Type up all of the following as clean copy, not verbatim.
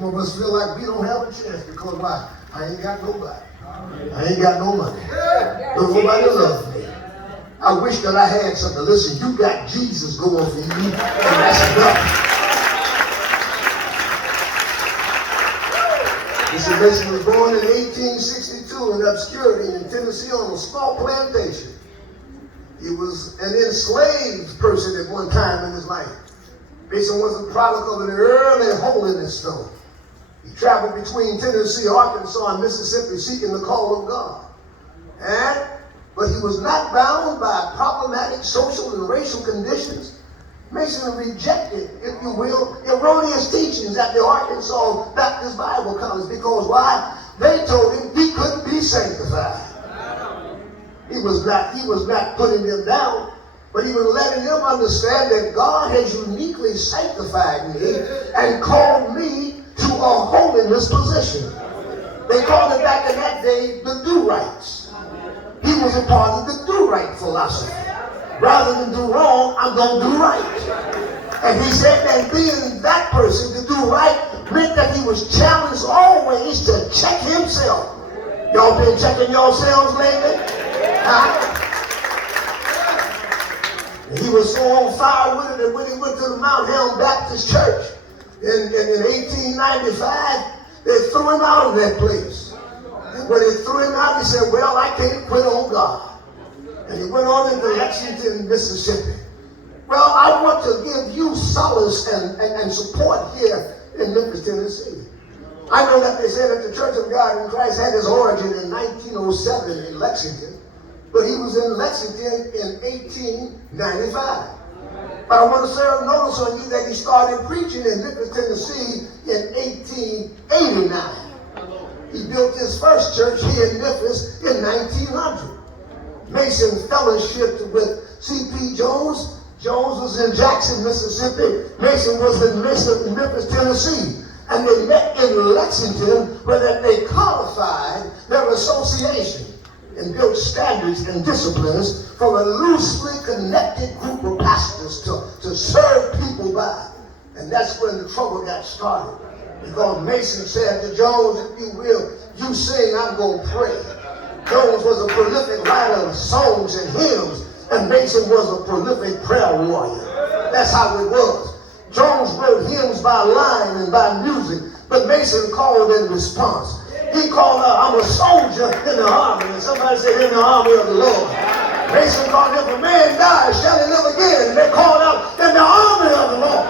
Some of us feel like we don't have a chance because why? I ain't got nobody. I ain't got no money. Don't nobody love me. I wish that I had something. Listen, you got Jesus going for you, and that's enough. Mr. Mason was born in 1862 in obscurity in Tennessee on a small plantation. He was an enslaved person at one time in his life. Mason was a product of an early holiness, though. He traveled between Tennessee, Arkansas, and Mississippi seeking the call of God. But he was not bound by problematic social and racial conditions. Mason rejected, if you will, erroneous teachings at the Arkansas Baptist Bible College because why? They told him he couldn't be sanctified. He was not putting them down, but he was letting them understand that God has uniquely sanctified me and called me to a holiness position. They called it back in that day the do-rights. He was a part of the do-right philosophy. Rather than do wrong, I'm going to do right. And he said that being that person to do right meant that he was challenged always to check himself. Y'all been checking yourselves lately? Huh? He was so on fire with it that when he went to the Mount Helm Baptist Church in 1895, they threw him out of that place. And when they threw him out, he said, well, I can't quit on God. And he went on into Lexington, Mississippi. Well, I want to give you solace and support here in Memphis, Tennessee. I know that they said that the Church of God in Christ had its origin in 1907 in Lexington, but he was in Lexington in 1895. But I want to serve notice on you that he started preaching in Memphis, Tennessee in 1889. He built his first church here in Memphis in 1900. Mason fellowshiped with C.P. Jones. Jones was in Jackson, Mississippi. Mason was in Memphis, Tennessee. And they met in Lexington where they codified their association and built standards and disciplines for a loosely connected group of pastors to serve people by. And that's when the trouble got started. Because Mason said to Jones, if you will, you sing, I'm going to pray. Jones was a prolific writer of songs and hymns, and Mason was a prolific prayer warrior. That's how it was. Jones wrote hymns by line and by music, but Mason called in response. He called out, I'm a soldier in the army, and somebody said, in the army of the Lord. Mason called, if a man dies, shall he live again? And they called out, in the army of the Lord.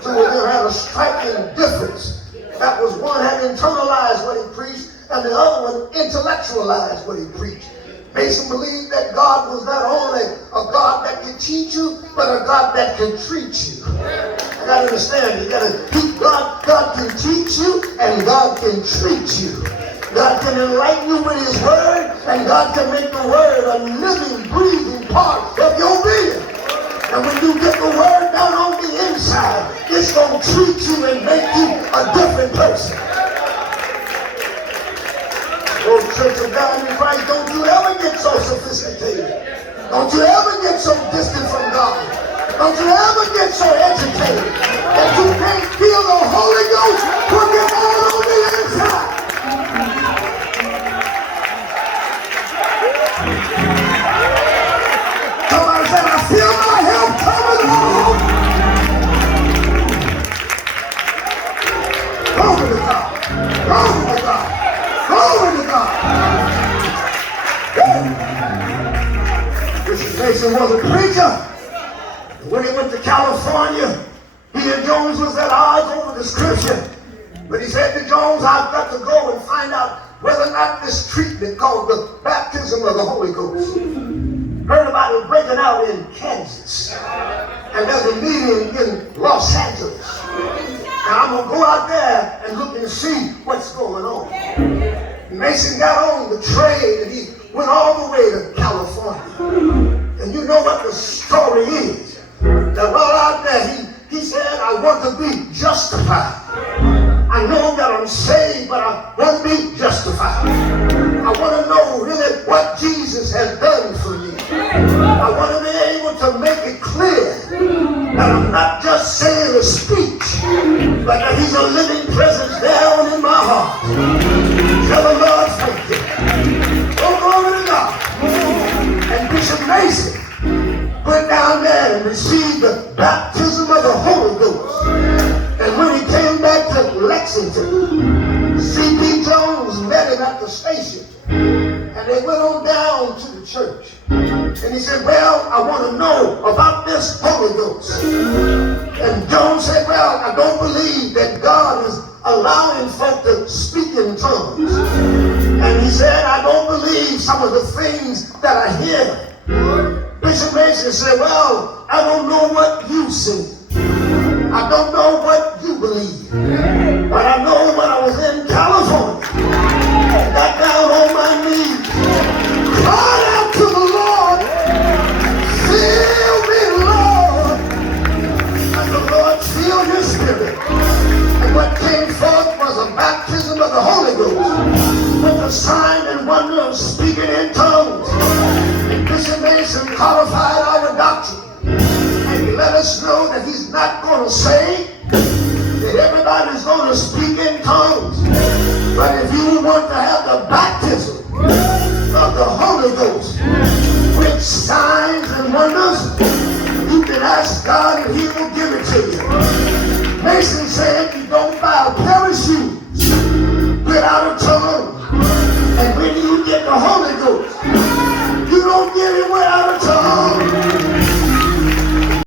So they had a striking difference. That was one had internalized what he preached, and the other one intellectualized what he preached. Mason believed that God was not only a God that can teach you, but a God that can treat you. You gotta understand, God can teach you, and God can treat you. God can enlighten you with his word, and God can make the word a living, breathing part of your being. And when you get the word down on the inside, it's going to treat you and make you a different person. Oh, Church of God in Christ, don't you ever get so sophisticated. Don't you ever get so distant from God. Don't you ever get so educated that you can't feel the Holy Ghost working all on the inside. Somebody said, I feel my help coming on. Glory to God. Glory to God. Glory to God. Bishop Mason was a preacher. When he went to California, he and Jones was at odds over the scripture. But he said to Jones, I've got to go and find out whether or not this treatment called the baptism of the Holy Ghost. Heard about it breaking out in Kansas. And there's a meeting in Los Angeles. And I'm going to go out there and look and see what's going on. Mason got on the train and he went all the way to California. And you know what the story is. That while out there, he said, I want to be justified. I know that I'm saved, but I want to be justified. I want to know really what Jesus has done for me. I want to be able to make it clear that I'm not just saying a speech, but that he's a living presence down in my heart. Tell the Lord thank you. Oh, glory to God. And Bishop Mason went down there and received the baptism of the Holy Ghost. And when he came back to Lexington, C.P. Jones met him at the station. And they went on down to the church. And he said, well, I want to know about this Holy Ghost. And Jones said, well, I don't believe that God is allowing folk to speak in tongues. And he said, I don't believe some of the things that I hear. Bishop Mason said, well, I don't know what you see. I don't know what you believe. But I know when I was in California, I got down on my knees, cried out to the Lord, fill me, Lord. And the Lord filled his spirit. And what came forth was a baptism of the Holy Ghost with the sign and wonder of speaking in tongues. And Bishop Mason qualified our doctrine. And he let us know that he's not going to say that everybody's going to speak in tongues. But if you want to have the